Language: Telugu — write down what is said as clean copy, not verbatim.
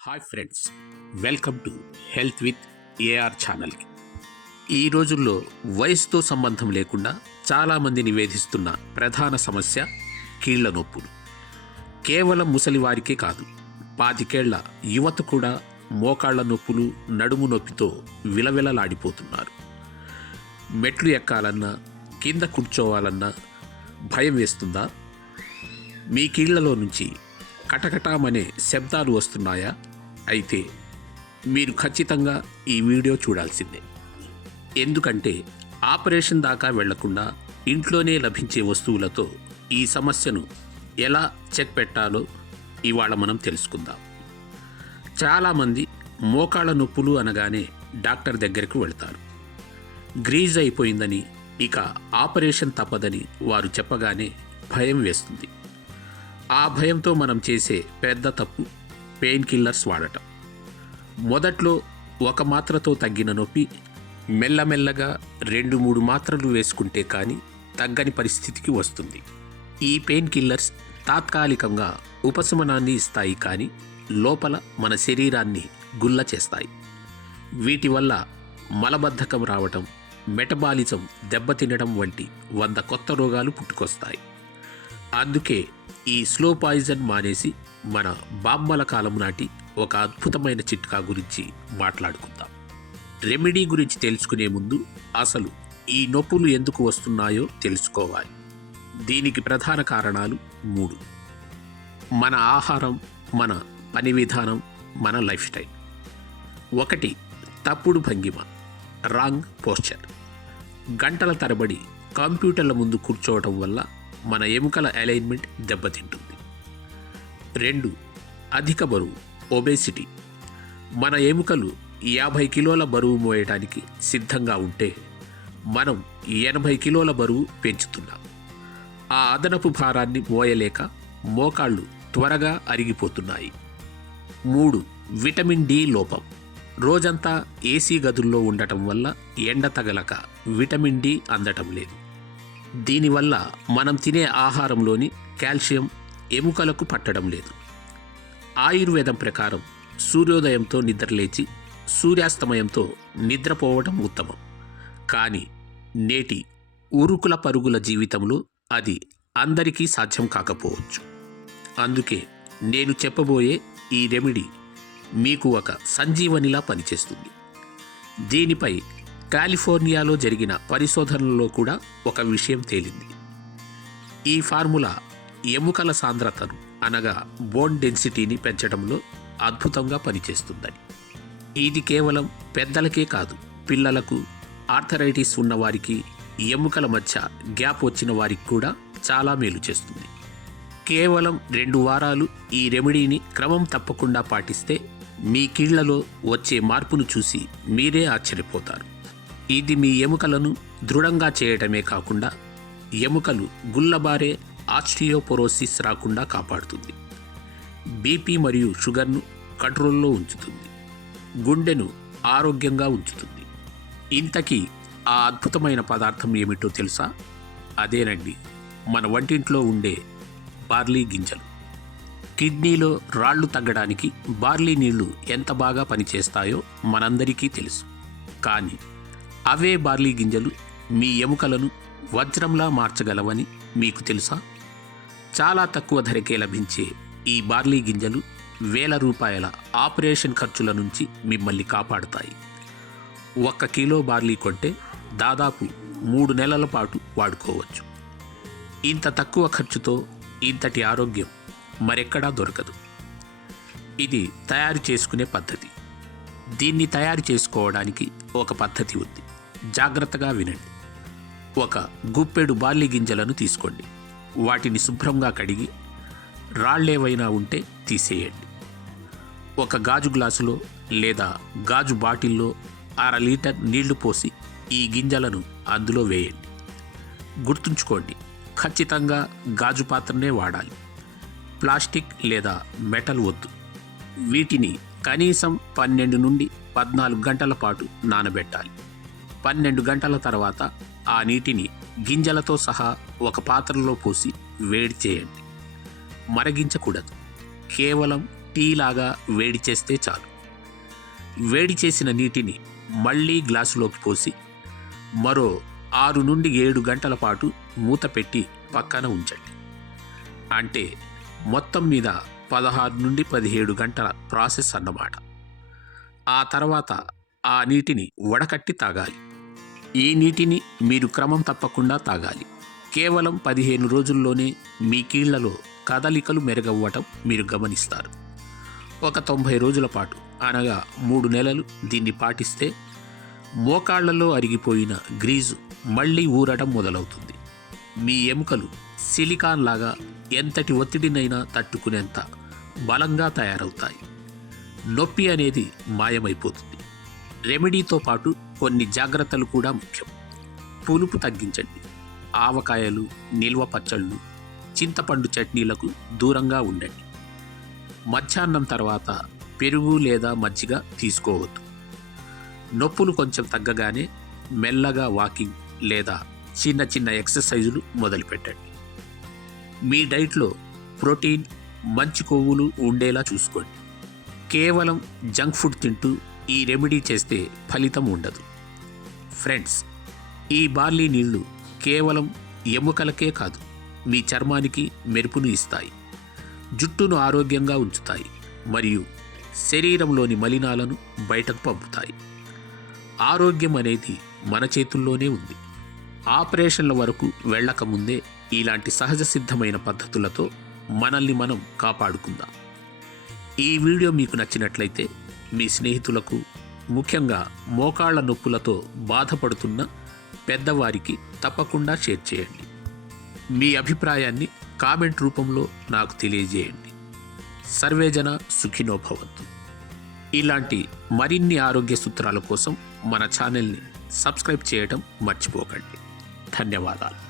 Hi friends, welcome to health with AR ఛానల్కి. ఈ రోజుల్లో వయసుతో సంబంధం లేకుండా చాలామందిని వేధిస్తున్న ప్రధాన సమస్య కీళ్ల నొప్పులు. కేవలం ముసలివారికే కాదు, 25 యువత కూడా మోకాళ్ల నొప్పులు, నడుము నొప్పితో విలవిలలాడిపోతున్నారు. మెట్లు ఎక్కాలన్నా, కింద కూర్చోవాలన్నా భయం వేస్తుందా? మీ కీళ్లలో నుంచి కటకటామనే శబ్దాలు వస్తున్నాయా? అయితే మీరు ఖచ్చితంగా ఈ వీడియో చూడాల్సిందే. ఎందుకంటే ఆపరేషన్ దాకా వెళ్లకుండా ఇంట్లోనే లభించే వస్తువులతో ఈ సమస్యను ఎలా చెక్ పెట్టాలో ఇవాళ మనం తెలుసుకుందాం. చాలామంది మోకాళ్ళ నొప్పులు అనగానే డాక్టర్ దగ్గరకు వెళ్తారు. గ్రీజ్ అయిపోయిందని, ఇక ఆపరేషన్ తప్పదని వారు చెప్పగానే భయం వేస్తుంది. ఆ భయంతో మనం చేసే పెద్ద తప్పు పెయిన్ కిల్లర్స్ వాడటం. మొదట్లో ఒక మాత్రతో తగ్గిన నొప్పి మెల్లమెల్లగా 2-3 మాత్రలు వేసుకుంటే కానీ తగ్గని పరిస్థితికి వస్తుంది. ఈ పెయిన్ కిల్లర్స్ తాత్కాలికంగా ఉపశమనాన్ని ఇస్తాయి, కానీ లోపల మన శరీరాన్ని గుల్ల చేస్తాయి. వీటి వల్ల మలబద్ధకం రావటం, మెటబాలిజం దెబ్బతినడం వంటి 100 కొత్త రోగాలు పుట్టుకొస్తాయి. అందుకే ఈ స్లో పాయిజన్ మానేసి మన బామ్మల కాలం నాటి ఒక అద్భుతమైన చిట్కా గురించి మాట్లాడుకుందాం. రెమెడీ గురించి తెలుసుకునే ముందు అసలు ఈ నొప్పులు ఎందుకు వస్తున్నాయో తెలుసుకోవాలి. దీనికి ప్రధాన కారణాలు 3: మన ఆహారం, మన పని విధానం, మన లైఫ్ స్టైల్. 1. తప్పుడు భంగిమ, రాంగ్ పోస్చర్. గంటల తరబడి కంప్యూటర్ల ముందు కూర్చోవటం వల్ల మన ఎముకల అలైన్మెంట్ దెబ్బతింటుంది. 2. అధిక బరువు, ఒబేసిటీ. మన ఎముకలు 50 కిలోల బరువు మోయడానికి సిద్ధంగా ఉంటే మనం 80 కిలోల బరువు పెంచుతున్నాం. ఆ అదనపు భారాన్ని మోయలేక మోకాళ్ళు త్వరగా అరిగిపోతున్నాయి. 3. విటమిన్ డి లోపం. రోజంతా ఏసీ గదుల్లో ఉండటం వల్ల ఎండ తగలక విటమిన్ డి అందటం లేదు. దీనివల్ల మనం తినే ఆహారంలోని కాల్షియం ఎముకలకు పట్టడం లేదు. ఆయుర్వేదం ప్రకారం సూర్యోదయంతో నిద్రలేచి సూర్యాస్తమయంతో నిద్రపోవడం ఉత్తమం. కానీ నేటి ఉరుకుల పరుగుల జీవితంలో అది అందరికీ సాధ్యం కాకపోవచ్చు. అందుకే నేను చెప్పబోయే ఈ రెమెడీ మీకు ఒక సంజీవనిలా పనిచేస్తుంది. దీనిపై కాలిఫోర్నియాలో జరిగిన పరిశోధనలో కూడా ఒక విషయం తేలింది. ఈ ఫార్ములా ఎముకల సాంద్రతను, అనగా బోన్ డెన్సిటీని పెంచడంలో అద్భుతంగా పనిచేస్తుందని. ఇది కేవలం పెద్దలకే కాదు, పిల్లలకు, ఆర్థరైటిస్ ఉన్నవారికి, ఎముకల మధ్య గ్యాప్ వచ్చిన వారికి కూడా చాలా మేలు చేస్తుంది. కేవలం 2 వారాలు ఈ రెమెడీని క్రమం తప్పకుండా పాటిస్తే మీ కీళ్లలో వచ్చే మార్పును చూసి మీరే ఆశ్చర్యపోతారు. ఇది మీ ఎముకలను దృఢంగా చేయడమే కాకుండా ఎముకలు గుల్లబారే ఆస్టియోపోరోసిస్ రాకుండా కాపాడుతుంది. బీపీ మరియు షుగర్ను కంట్రోల్లో ఉంచుతుంది. గుండెను ఆరోగ్యంగా ఉంచుతుంది. ఇంతకీ ఆ అద్భుతమైన పదార్థం ఏమిటో తెలుసా? అదేనండి, మన వంటింట్లో ఉండే బార్లీ గింజలు. కిడ్నీలో రాళ్లు తగ్గడానికి బార్లీ నీళ్లు ఎంత బాగా పనిచేస్తాయో మనందరికీ తెలుసు. కానీ అవే బార్లీ గింజలు మీ ఎముకలను వజ్రంలా మార్చగలవని మీకు తెలుసా? చాలా తక్కువ ధరకే లభించే ఈ బార్లీ గింజలు వేల రూపాయల ఆపరేషన్ ఖర్చుల నుంచి మిమ్మల్ని కాపాడుతాయి. 1 కిలో బార్లీ కొంటే దాదాపు 3 నెలల పాటు వాడుకోవచ్చు. ఇంత తక్కువ ఖర్చుతో ఇంతటి ఆరోగ్యం మరెక్కడా దొరకదు. ఇది తయారు చేసుకునే పద్ధతి. దీన్ని తయారు చేసుకోవడానికి ఒక పద్ధతి ఉంది. జాగ్రత్తగా వినండి. 1 గుప్పెడు బార్లీ గింజలను తీసుకోండి. వాటిని శుభ్రంగా కడిగి రాళ్ళేవైనా ఉంటే తీసేయండి. 1 గాజు గ్లాసులో లేదా గాజు బాటిల్లో 1/2 లీటర్ నీళ్లు పోసి ఈ గింజలను అందులో వేయండి. గుర్తుంచుకోండి, ఖచ్చితంగా గాజు పాత్రనే వాడాలి. ప్లాస్టిక్ లేదా మెటల్ వద్దు. వీటిని కనీసం 12 నుండి 14 గంటల పాటు నానబెట్టాలి. 12 గంటల తర్వాత ఆ నీటిని గింజలతో సహా ఒక పాత్రలో పోసి వేడి చేయండి. మరిగించకూడదు. కేవలం టీ లాగా వేడి చేస్తే చాలు. వేడి చేసిన నీటిని మళ్ళీ గ్లాసులోకి పోసి మరో 6 నుండి 7 గంటల పాటు మూత పెట్టి పక్కన ఉంచండి. అంటే మొత్తం మీద 16 నుండి 17 గంటల ప్రాసెస్ అన్నమాట. ఆ తర్వాత ఆ నీటిని వడకట్టి తాగాలి. ఈ నీటిని మీరు క్రమం తప్పకుండా తాగాలి. కేవలం 15 రోజుల్లోనే మీ కీళ్లలో కదలికలు మెరుగవ్వటం మీరు గమనిస్తారు. ఒక 90 రోజుల పాటు అనగా 3 నెలలు దీన్ని పాటిస్తే మోకాళ్లలో అరిగిపోయిన గ్రీజు మళ్ళీ ఊరడం మొదలవుతుంది. మీ ఎముకలు సిలికాన్ లాగా ఎంతటి ఒత్తిడినైనా తట్టుకునేంత బలంగా తయారవుతాయి. నొప్పి అనేది మాయమైపోతుంది. రెమెడీతో పాటు కొన్ని జాగ్రత్తలు కూడా ముఖ్యం. పులుపు తగ్గించండి. ఆవకాయలు, నిల్వ పచ్చళ్ళు, చింతపండు చట్నీలకు దూరంగా ఉండండి. మధ్యాహ్నం తర్వాత పెరుగు లేదా మజ్జిగ తీసుకోవద్దు. నొప్పులు కొంచెం తగ్గగానే మెల్లగా వాకింగ్ లేదా చిన్న చిన్న ఎక్సర్సైజులు మొదలుపెట్టండి. మీ డైట్లో ప్రోటీన్, మంచి కొవ్వులు ఉండేలా చూసుకోండి. కేవలం జంక్ ఫుడ్ తింటూ ఈ రెమెడీ చేస్తే ఫలితం ఉండదు. ఫ్రెండ్స్, ఈ బార్లీ నీళ్లు కేవలం ఎముకలకే కాదు, మీ చర్మానికి మెరుపును ఇస్తాయి, జుట్టును ఆరోగ్యంగా ఉంచుతాయి మరియు శరీరంలోని మలినాలను బయటకు పంపుతాయి. ఆరోగ్యం అనేది మన చేతుల్లోనే ఉంది. ఆపరేషన్ల వరకు వెళ్ళకముందే ఇలాంటి సహజ సిద్ధమైన పద్ధతులతో మనల్ని మనం కాపాడుకుందాం. ఈ వీడియో మీకు నచ్చినట్లయితే మీ స్నేహితులకు, ముఖ్యంగా మోకాళ్ల నొప్పులతో బాధపడుతున్న పెద్దవారికి తప్పకుండా షేర్ చేయండి. మీ అభిప్రాయాన్ని కామెంట్ రూపంలో నాకు తెలియజేయండి. సర్వేజన సుఖినో భవంతు. ఇలాంటి మరిన్ని ఆరోగ్య సూత్రాల కోసం మన ఛానల్ని సబ్స్క్రైబ్ చేయడం మర్చిపోకండి. ధన్యవాదాలు.